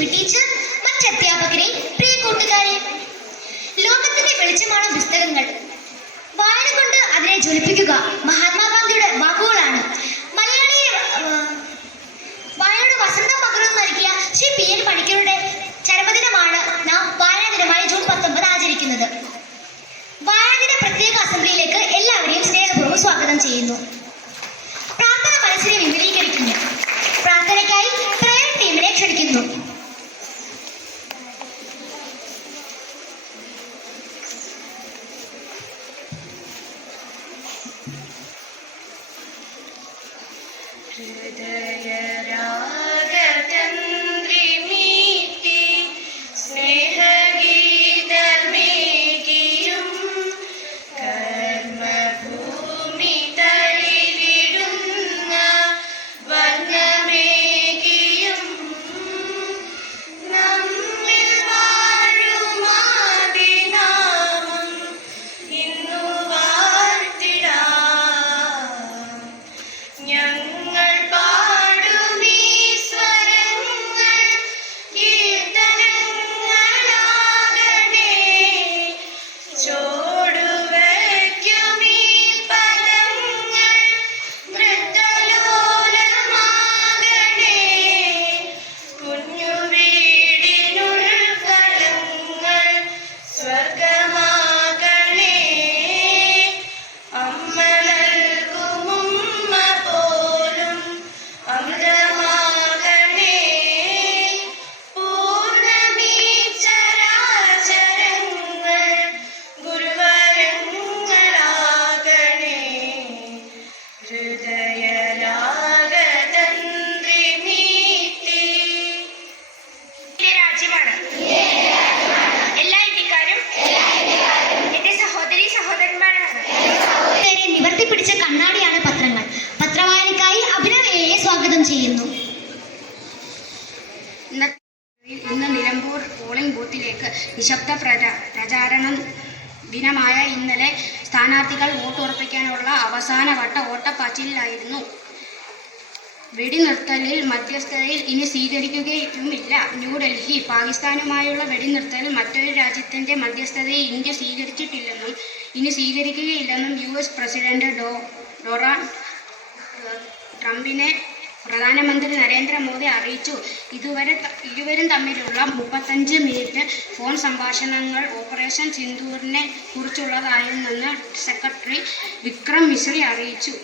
Vijayalakshmi teacher, മറ്റധ്യാപകരെ, പ്രിയ കൂട്ടുകാരെ, ലോകത്തിന്റെ വെളിച്ചമാണ് പുസ്തകങ്ങൾ. വായന കൊണ്ട് അതിനെ ജ്വലിപ്പിക്കുക മഹാത്മാഗാന്ധിയുടെ വാക്കുകളാണ്. മലയാളിയെ വായനയുടെ വസന്തം പകർന്നു നൽകിയ ശ്രീ P.N. പണിക്കരുടെ ചരമദിനമാണ് നാം വായനാ ദിനമായ ജൂൺ 19 ആചരിക്കുന്നത്. വായനയുടെ പ്രത്യേക അസംബ്ലിയിലേക്ക് എല്ലാവരെയും സ്നേഹപൂർവ്വം സ്വാഗതം ചെയ്യുന്നു. പ്രാർത്ഥന മനസ്സിനെ വിപുലീകരിക്കുന്നു. പ്രാർത്ഥനയ്ക്കായി പ്രയർ ടീമിനെ ക്ഷണിക്കുന്നു. പിടിച്ച കണ്ണാടിയാണ് പത്രങ്ങൾ. പത്രവായനക്കായി അഭിനവയെ സ്വാഗതം ചെയ്യുന്നു. ഇന്ന് നിലമ്പൂർ പോളിംഗ് ബൂത്തിലേക്ക് നിശബ്ദ പ്രചാരണ ദിനമായ ഇന്നലെ സ്ഥാനാർത്ഥികൾ വോട്ട് ഉറപ്പിക്കാനുള്ള അവസാനവട്ട ഓട്ടപ്പാച്ചിലായിരുന്നു. വെടിനിർത്തലിൽ മധ്യസ്ഥതയിൽ ഇനി സ്വീകരിക്കുകയുമില്ല. ന്യൂഡൽഹി: പാകിസ്ഥാനുമായുള്ള വെടിനിർത്തലിൽ മറ്റൊരു രാജ്യത്തിന്റെ മധ്യസ്ഥതയെ ഇന്ത്യ സ്വീകരിച്ചിട്ടില്ലെന്നും ഇനി സ്വീകരിക്കുകയില്ലെന്നും US പ്രസിഡന്റ് ഡൊണാൾഡ് ട്രംപിനെ പ്രധാനമന്ത്രി നരേന്ദ്രമോദി അറിയിച്ചു. ഇരുവരും തമ്മിലുള്ള 35 മിനിറ്റ് ഫോൺ സംഭാഷണങ്ങൾ ഓപ്പറേഷൻ സിന്ദൂറിനെ കുറിച്ചുള്ളതായിരുന്നെന്ന് സെക്രട്ടറി വിക്രം മിശ്രി അറിയിച്ചു.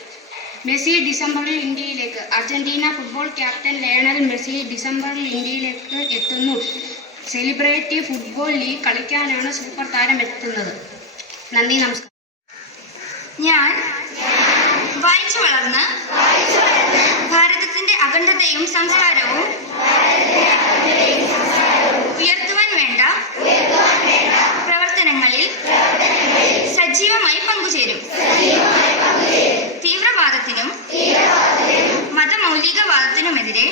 മെസ്സി ഡിസംബറിൽ ഇന്ത്യയിലേക്ക്. Argentina football captain Lionel Messi ഡിസംബറിൽ ഇന്ത്യയിലേക്ക് എത്തുന്നു. സെലിബ്രിറ്റി ഫുട്ബോൾ ലീഗ് കളിക്കാനാണ് സൂപ്പർ താരം എത്തുന്നത്. നന്ദി, നമസ്കാരം. ഞാൻ വായിച്ചു വളർന്ന് ഭാരതത്തിന്റെ അഖണ്ഡതയും സംസ്കാരവും ഉയർത്തുവാൻ വേണ്ട പ്രവർത്തനങ്ങളിൽ സജീവമായി പങ്കുചേരും. തീവ്രവാദത്തിനും മതമൗലികവാദത്തിനുമെതിരെ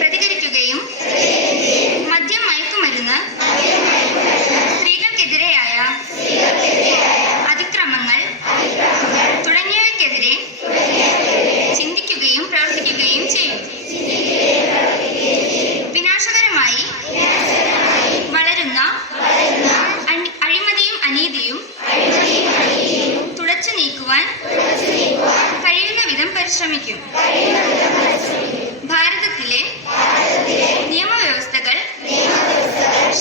പ്രതികരിക്കുകയും മദ്യം, മയക്കുമരുന്ന്, സ്ത്രീകൾക്കെതിരെയായ അതിക്രമങ്ങൾ തുടങ്ങിയവയ്ക്കെതിരെ ചിന്തിക്കുകയും പ്രവർത്തിക്കുകയും ചെയ്യും. വിനാശകരമായി വളരുന്ന അഴിമതിയും അനീതിയും തുടച്ചു നീക്കുവാൻ കഴിയുന്ന വിധം പരിശ്രമിക്കും. ഭാരതത്തിലെ നിയമവ്യവസ്ഥകൾ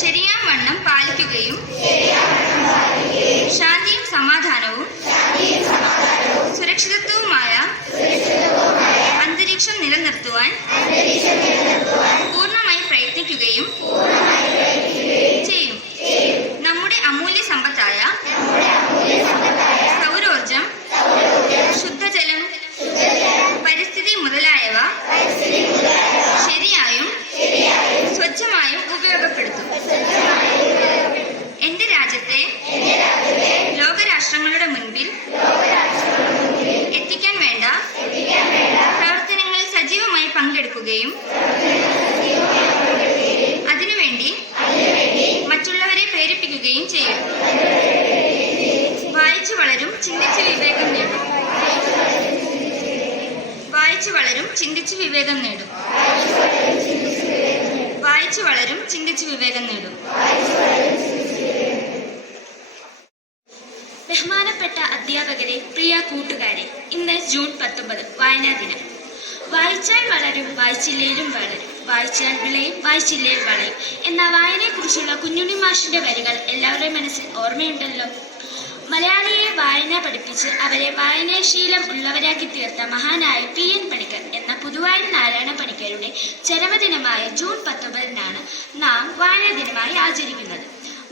ശരിയാവണ്ണം പാലിക്കുകയും ശാന്തിയും സമാധാനവും സുരക്ഷിതത്വവുമായ അന്തരീക്ഷം നിലനിർത്തുവാൻ പൂർണ്ണമായി പ്രയത്നിക്കുകയും ചെയ്യും. നമ്മുടെ അമൂല്യ സമ്പത്തായ സൗരോർജം, ശുദ്ധജലം, പരിസ്ഥിതി മുതലായവ ശരിയായും സ്വച്ഛമായും ഉപയോഗപ്പെടുത്തും. എന്റെ രാജ്യത്തെ ലോകരാഷ്ട്രങ്ങളുടെ മുൻപിൽ എത്തിക്കാൻ വേണ്ട പ്രവർത്തനങ്ങളിൽ സജീവമായി പങ്കെടുക്കുകയും അതിനുവേണ്ടി മറ്റുള്ളവരെ പ്രേരിപ്പിക്കുകയും ചെയ്യും. വായിച്ചു വളരും, ചിന്തിച്ച് വിവേകം നേടും. വായിച്ചു വളരും, ചിന്തിച്ച് വിവേകം നേടും. വായിച്ചു വളരും, ചിന്തിച്ച് വിവേകം നേടും. ബഹുമാനപ്പെട്ട അധ്യാപകരെ, പ്രിയ കൂട്ടുകാരെ, ഇന്ന് ജൂൺ 19 വായനാ ദിനം. വായിച്ചാൽ വളരും, വായിച്ചില്ലേലും വളരും, വായിച്ചാൽ വിളയും, വായിച്ചില്ലേൽ വളയും എന്ന വായനയെക്കുറിച്ചുള്ള കുഞ്ഞുണ്ണി മാഷിന്റെ വരികൾ എല്ലാവരുടെയും മനസ്സിൽ ഓർമ്മയുണ്ടല്ലോ. മലയാളിയെ വായന പഠിപ്പിച്ച് അവരെ വായനാശീലം ഉള്ളവരാക്കി തീർത്ത മഹാനായ PN പണിക്കർ എന്ന പുതുവായൂർ നാരായണ പണിക്കരുടെ ചരമദിനമായ ജൂൺ 19 നാം വായനാ ദിനമായി ആചരിക്കുന്നത്.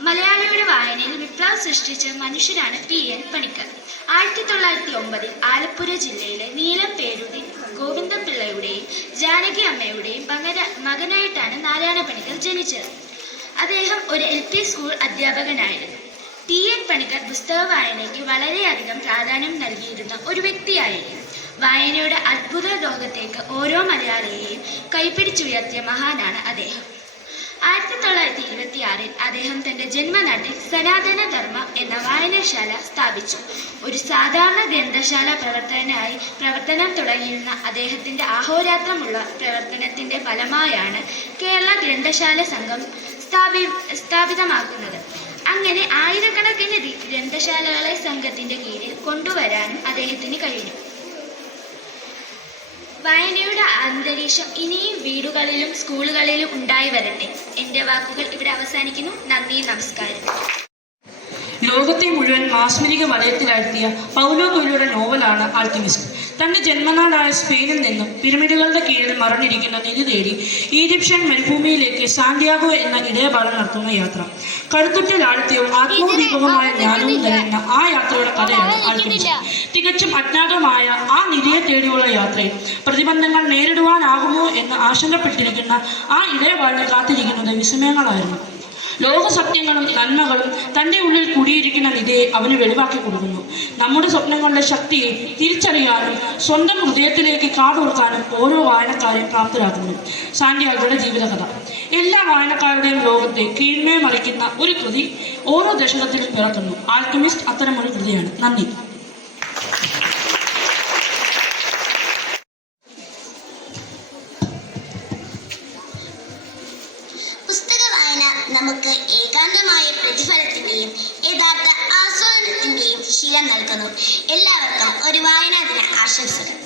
മലയാളിയുടെ വായനയിൽ വിപ്ലവം സൃഷ്ടിച്ച മനുഷ്യരാണ് PN പണിക്കർ. 1909 ആലപ്പുഴ ജില്ലയിലെ നീലംപേരൂരിൽ ഗോവിന്ദപിള്ളയുടെയും ജാനകി അമ്മയുടെയും മകനായിട്ടാണ് നാരായണ പണിക്കർ ജനിച്ചത്. അദ്ദേഹം ഒരു LP സ്കൂൾ അധ്യാപകനായിരുന്നു. PN പണിക്കർ പുസ്തക വായനയ്ക്ക് വളരെയധികം പ്രാധാന്യം നൽകിയിരുന്ന ഒരു വ്യക്തിയായിരുന്നു. വായനയുടെ അത്ഭുത ലോകത്തേക്ക് ഓരോ മലയാളിയെയും കൈപ്പിടിച്ചുയർത്തിയ മഹാനാണ് അദ്ദേഹം. 1926 അദ്ദേഹം തന്റെ ജന്മനാട്ടിൽ സനാതന ധർമ്മ എന്ന വായനശാല സ്ഥാപിച്ചു. ഒരു സാധാരണ ഗ്രന്ഥശാല പ്രവർത്തകനായി പ്രവർത്തനം തുടങ്ങിയിരുന്ന അദ്ദേഹത്തിന്റെ അഹോരാത്രമുള്ള പ്രവർത്തനത്തിന്റെ ഫലമായാണ് കേരള ഗ്രന്ഥശാല സംഘം സ്ഥാപിതമാക്കുന്നത്. അങ്ങനെ ആയിരക്കണക്കിന് ഗ്രന്ഥശാലകളെ സംഘത്തിന്റെ കീഴിൽ കൊണ്ടുവരാനും അദ്ദേഹത്തിന് കഴിഞ്ഞു. വായനയുടെ അന്തരീക്ഷം ഇനിയും വീടുകളിലും സ്കൂളുകളിലും ഉണ്ടായി വരട്ടെ. എൻ്റെ വാക്കുകൾ ഇവിടെ അവസാനിക്കുന്നു. നന്ദി, നമസ്കാരം. ലോകത്തെ മുഴുവൻ മാസ്മരിക വലയത്തിലാഴ്ത്തിയ പൗലോ കൊയ്ലോയുടെ നോവലാണ് ആൽക്കെമിസ്റ്റ്. തന്റെ ജന്മനാടായ സ്പെയിനിൽ നിന്നും പിരമിഡുകളുടെ കീഴിൽ മറഞ്ഞിരിക്കുന്ന നിധി തേടി ഈജിപ്ഷ്യൻ മരുഭൂമിയിലേക്ക് സാന്റിയാഗോ എന്ന ഇടയപാടം നടത്തുന്ന യാത്ര. കരുത്തുറ്റ ലാളിത്യവും ആത്മോദ്ദീപകമായ ജ്ഞാനവും നിറയുന്ന ആ യാത്രയുടെ കഥയാണ് ആൽക്കെമിസ്റ്റ്. തികച്ചും അജ്ഞാതമായ ആ നിധിയെ തേടിയുള്ള യാത്രയിൽ പ്രതിബന്ധങ്ങൾ നേരിടുവാനാകുമോ എന്ന് ആശങ്കപ്പെട്ടിരിക്കുന്ന ആ ഇടയപാടിനെ കാത്തിരിക്കുന്നത് വിസ്മയങ്ങളായിരുന്നു. ലോകസത്യങ്ങളും നന്മകളും തൻ്റെ ഉള്ളിൽ കുടിയിരിക്കുന്ന നിധിയെ അവന് വെളിവാക്കി കൊടുക്കുന്നു. നമ്മുടെ സ്വപ്നങ്ങളുടെ ശക്തിയെ തിരിച്ചറിയാനും സ്വന്തം ഹൃദയത്തിലേക്ക് കാതോർക്കാനും ഓരോ വായനക്കാരെയും പ്രാപ്തരാക്കുന്നു സാന്റിയാഗോയുടെ ജീവിതകഥ. എല്ലാ വായനക്കാരുടെയും ലോകത്തെ കീഴ്മേ മറിക്കുന്ന ഒരു കൃതി ഓരോ ദശകത്തിലും പിറക്കുന്നു. ആൽക്കെമിസ്റ്റ് അത്തരമൊരു കൃതിയാണ്. നന്ദി. നമുക്ക് ഏകാന്തമായ പ്രതിഫലത്തിന്റെയും യഥാർത്ഥ ആസ്വാദനത്തിന്റെയും ശീലം നൽകുന്നു. എല്ലാവർക്കും ഒരു വായനാ ദിന ആശംസകൾ.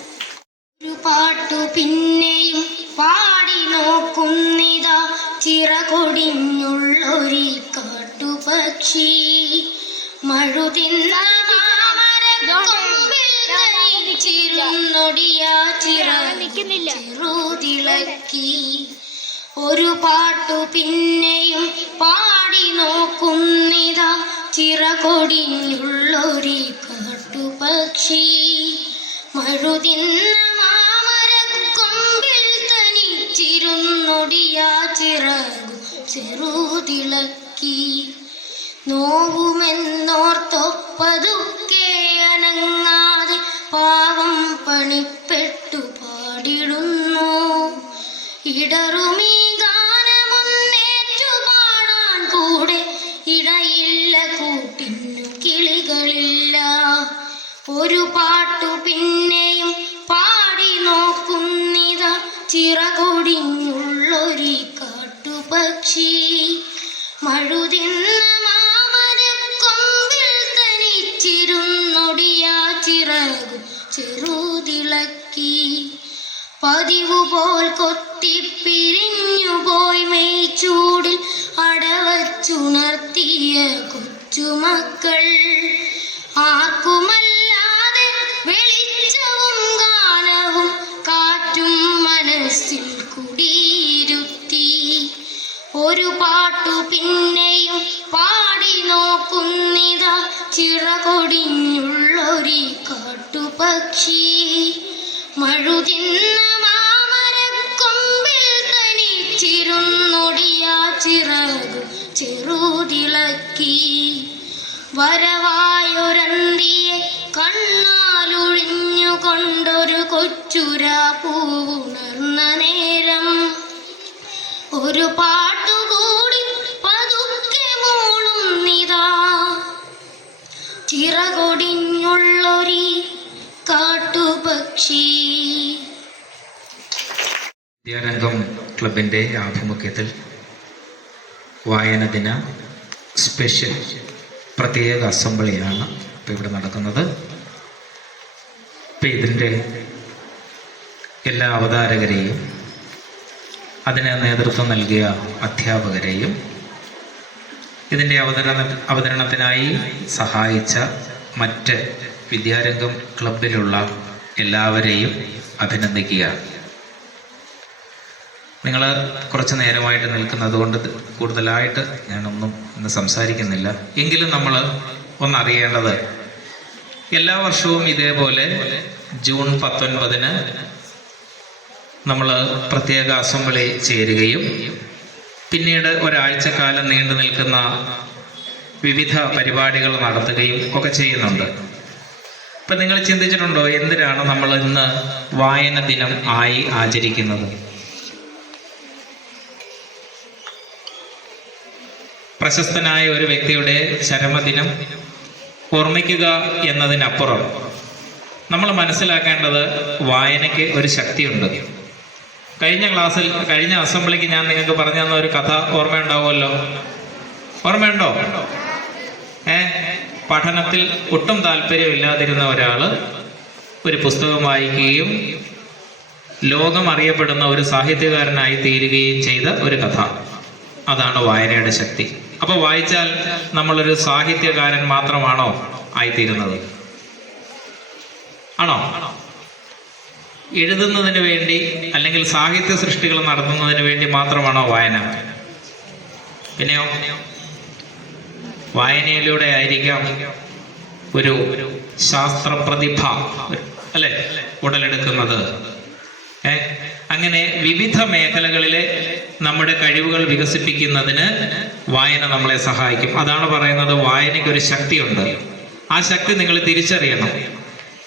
ഒരു പാട്ടു പിന്നെയും പാടി നോക്കുന്നിതാ ചിറകൊടിഞ്ഞുള്ളൊരു കാട്ടുപക്ഷി മഴുതിന്ന ചിരുന്നൊടിയാ ചെറുതിളക്കി. ഒരു പാട്ടു പിന്നെയും പാടി നോക്കുന്നിതാ ചിറകൊടിഞ്ഞുള്ളൊരു കാട്ടുപക്ഷി മഴുതിന്ന മാമരക്കൊമ്പിൽ തനിച്ചിരുന്നൊടിയാ ചിറകു ചെറുതിളക്കി. നോവുമെന്നോർത്തൊപ്പതുക്കെ അനങ്ങാതെ പാവം പണിപ്പെട്ടു പാടിടുന്നു. ഇടറുമീ ഗാനമൊന്നേറ്റു പാടാൻ കൂടെ ഇടയില്ല, കൂട്ടിന്നു കിളികളില്ല. ഒരു പാട്ടു പിന്നെയും പാടി നോക്കുന്നിതാ ചിറകൊടിഞ്ഞുള്ളൊരു കാട്ടുപക്ഷി മഴുതിന്ന മാമരക്കൊമ്പിൽ തനിച്ചിരുന്നൊടിയാ ചിറകു ചെറുതിളക്കി. പതിവുപോൽ കൊത്തിപ്പിരിഞ്ഞുപോയി മെയ്ച്ചൂടിൽ അടവച്ചുണർത്തിയ കൊച്ചുമക്കൾ ആർക്കുമല്ലാതെ വെളിച്ചവും ഗാനവും കാറ്റും മനസ്സിൽ കുടിയിരുത്തി. ഒരു പാട്ടു പിന്നെയും പാടി നോക്കുന്നിതാ ചിറകൊടിഞ്ഞുള്ളൊരു കാട്ടുപക്ഷി മഴുതിന്ന മാമരക്കൊമ്പിൽ തനിച്ചിരുന്നൊടിയാ ചിറകു ചെറുതിളക്കി. വരവായൊരന്തിയെ കണ്ണാലൊഴിഞ്ഞുകൊണ്ടൊരു കൊച്ചുരാ പൂവുണർന്ന നേരം ഒരു പാട്ടുകൂടി പതുക്കെ മൂളുന്നിതാ ചിറകൊടിഞ്ഞുള്ളൊരു കാട്ടുപക്ഷി. വിദ്യാരംഗം ക്ലബിൻ്റെ ആഭിമുഖ്യത്തിൽ വായന ദിന സ്പെഷ്യൽ പ്രത്യേക അസംബ്ലിയാണ് ഇപ്പോൾ ഇവിടെ നടക്കുന്നത്. ഇപ്പം ഇതിൻ്റെ എല്ലാ അവതാരകരെയും അതിന് നേതൃത്വം നൽകിയ അധ്യാപകരെയും ഇതിൻ്റെ അവതരണത്തിനായി സഹായിച്ച മറ്റ് വിദ്യാരംഗം ക്ലബിലുള്ള എല്ലാവരെയും അഭിനന്ദിക്കുകയാണ്. നിങ്ങൾ കുറച്ച് നേരമായിട്ട് നിൽക്കുന്നത് കൊണ്ട് കൂടുതലായിട്ട് ഞാനൊന്നും ഇന്ന് സംസാരിക്കുന്നില്ല. എങ്കിലും നമ്മൾ ഒന്നറിയേണ്ടത്, എല്ലാ വർഷവും ഇതേപോലെ ജൂൺ 19 നമ്മൾ പ്രത്യേക അസംബ്ലി ചേരുകയും പിന്നീട് ഒരാഴ്ചക്കാലം നീണ്ടു നിൽക്കുന്ന വിവിധ പരിപാടികൾ നടത്തുകയും ഒക്കെ ചെയ്യുന്നുണ്ട്. ഇപ്പം നിങ്ങൾ ചിന്തിച്ചിട്ടുണ്ടോ എന്തിനാണ് നമ്മൾ ഇന്ന് വായന ദിനം ആയി ആചരിക്കുന്നത്? പ്രശസ്തനായ ഒരു വ്യക്തിയുടെ ചരമദിനം ഓർമ്മിക്കുക എന്നതിനപ്പുറം നമ്മൾ മനസ്സിലാക്കേണ്ടത് വായനയ്ക്ക് ഒരു ശക്തിയുണ്ട്. കഴിഞ്ഞ അസംബ്ലിക്ക് ഞാൻ നിങ്ങൾക്ക് പറഞ്ഞു തന്ന ഒരു കഥ ഓർമ്മയുണ്ടാവുമല്ലോ. ഓർമ്മയുണ്ടോ? പഠനത്തിൽ ഒട്ടും താല്പര്യമില്ലാതിരുന്ന ഒരാള് ഒരു പുസ്തകം വായിക്കുകയും ലോകം അറിയപ്പെടുന്ന ഒരു സാഹിത്യകാരനായി തീരുകയും ചെയ്ത ഒരു കഥ. അതാണ് വായനയുടെ ശക്തി. അപ്പോൾ വായിച്ചാൽ നമ്മളൊരു സാഹിത്യകാരൻ മാത്രമാണോ ആയിത്തീരുന്നത്? ആണോ? എഴുതുന്നതിന് വേണ്ടി അല്ലെങ്കിൽ സാഹിത്യ സൃഷ്ടികൾ നടത്തുന്നതിന് വേണ്ടി മാത്രമാണോ വായന? പിന്നെയോ വായനയിലൂടെ ആയിരിക്കാം ഒരു ശാസ്ത്രപ്രതിഭ അല്ലെ ഉടലെടുക്കുന്നത്. അങ്ങനെ വിവിധ മേഖലകളിലെ നമ്മുടെ കഴിവുകൾ വികസിപ്പിക്കുന്നതിന് വായന നമ്മളെ സഹായിക്കും. അതാണ് പറയുന്നത്, വായനയ്ക്ക് ഒരു ശക്തിയുണ്ട്. ആ ശക്തി നിങ്ങൾ തിരിച്ചറിയണം.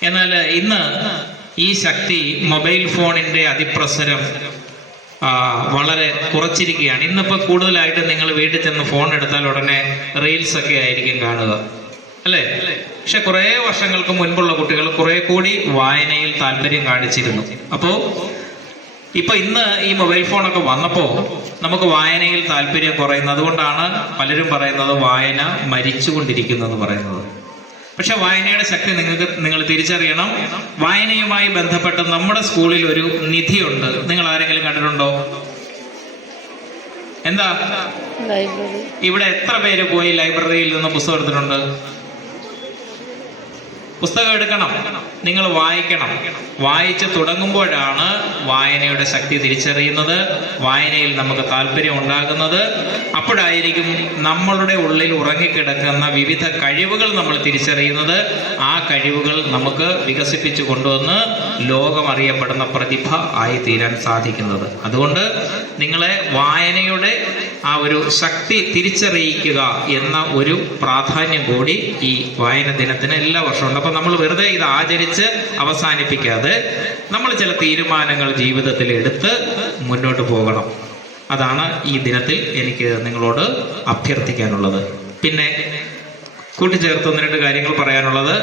എന്നാൽ ഇന്ന് ഈ ശക്തി മൊബൈൽ ഫോണിന്റെ അതിപ്രസരം വളരെ കുറച്ചിരിക്കുകയാണ്. ഇന്നിപ്പോൾ കൂടുതലായിട്ട് നിങ്ങൾ വീട്ടിൽ ചെന്ന് ഫോൺ എടുത്താൽ ഉടനെ റീൽസ് ഒക്കെ ആയിരിക്കും കാണുക, അല്ലേ? പക്ഷെ കുറേ വർഷങ്ങൾക്ക് മുൻപുള്ള കുട്ടികൾ കുറെ കൂടി വായനയിൽ താല്പര്യം കാണിച്ചിരുന്നു. അപ്പോൾ ഇന്ന് ഈ മൊബൈൽ ഫോണൊക്കെ വന്നപ്പോൾ നമുക്ക് വായനയിൽ താല്പര്യം കുറയുന്നത്. അതുകൊണ്ടാണ് പലരും പറയുന്നത് വായന മരിച്ചുകൊണ്ടിരിക്കുന്നെന്ന് പറയുന്നത്. പക്ഷെ വായനയുടെ ശക്തി നിങ്ങൾ തിരിച്ചറിയണം. വായനയുമായി ബന്ധപ്പെട്ട് നമ്മുടെ സ്കൂളിൽ ഒരു നിധിയുണ്ട്. നിങ്ങൾ ആരെങ്കിലും കണ്ടിട്ടുണ്ടോ? എന്താ? ഇവിടെ എത്ര പേര് പോയി ലൈബ്രറിയിൽ നിന്ന് പുസ്തകം എടുത്തിട്ടുണ്ട്? പുസ്തകം എടുക്കണം, നിങ്ങൾ വായിക്കണം. വായിച്ച് തുടങ്ങുമ്പോഴാണ് വായനയുടെ ശക്തി തിരിച്ചറിയുന്നത്, വായനയിൽ നമുക്ക് താല്പര്യം ഉണ്ടാകുന്നത്. അപ്പോഴായിരിക്കും നമ്മളുടെ ഉള്ളിൽ ഉറങ്ങിക്കിടക്കുന്ന വിവിധ കഴിവുകൾ നമ്മൾ തിരിച്ചറിയുന്നത്. ആ കഴിവുകൾ നമുക്ക് വികസിപ്പിച്ചു കൊണ്ടുവന്ന് ലോകമറിയപ്പെടുന്ന പ്രതിഭ ആയി തീരാൻ സാധിക്കുന്നത്. അതുകൊണ്ട് നിങ്ങളെ വായനയുടെ ആ ഒരു ശക്തി തിരിച്ചറിയിക്കുക എന്ന ഒരു പ്രാധാന്യം കൂടി ഈ വായന ദിനത്തിന് എല്ലാ വർഷവും ഉണ്ട്. അപ്പൊ നമ്മൾ വെറുതെ ഇത് ആചരിച്ച് അവസാനിപ്പിക്കാതെ നമ്മൾ ചില തീരുമാനങ്ങൾ ജീവിതത്തിൽ എടുത്ത് മുന്നോട്ട് പോകണം. അതാണ് ഈ ദിനത്തിൽ എനിക്ക് നിങ്ങളോട് അഭ്യർത്ഥിക്കാനുള്ളത്. പിന്നെ കൂട്ടിച്ചേർത്ത് 1-2 കാര്യങ്ങൾ പറയാനുള്ളത്.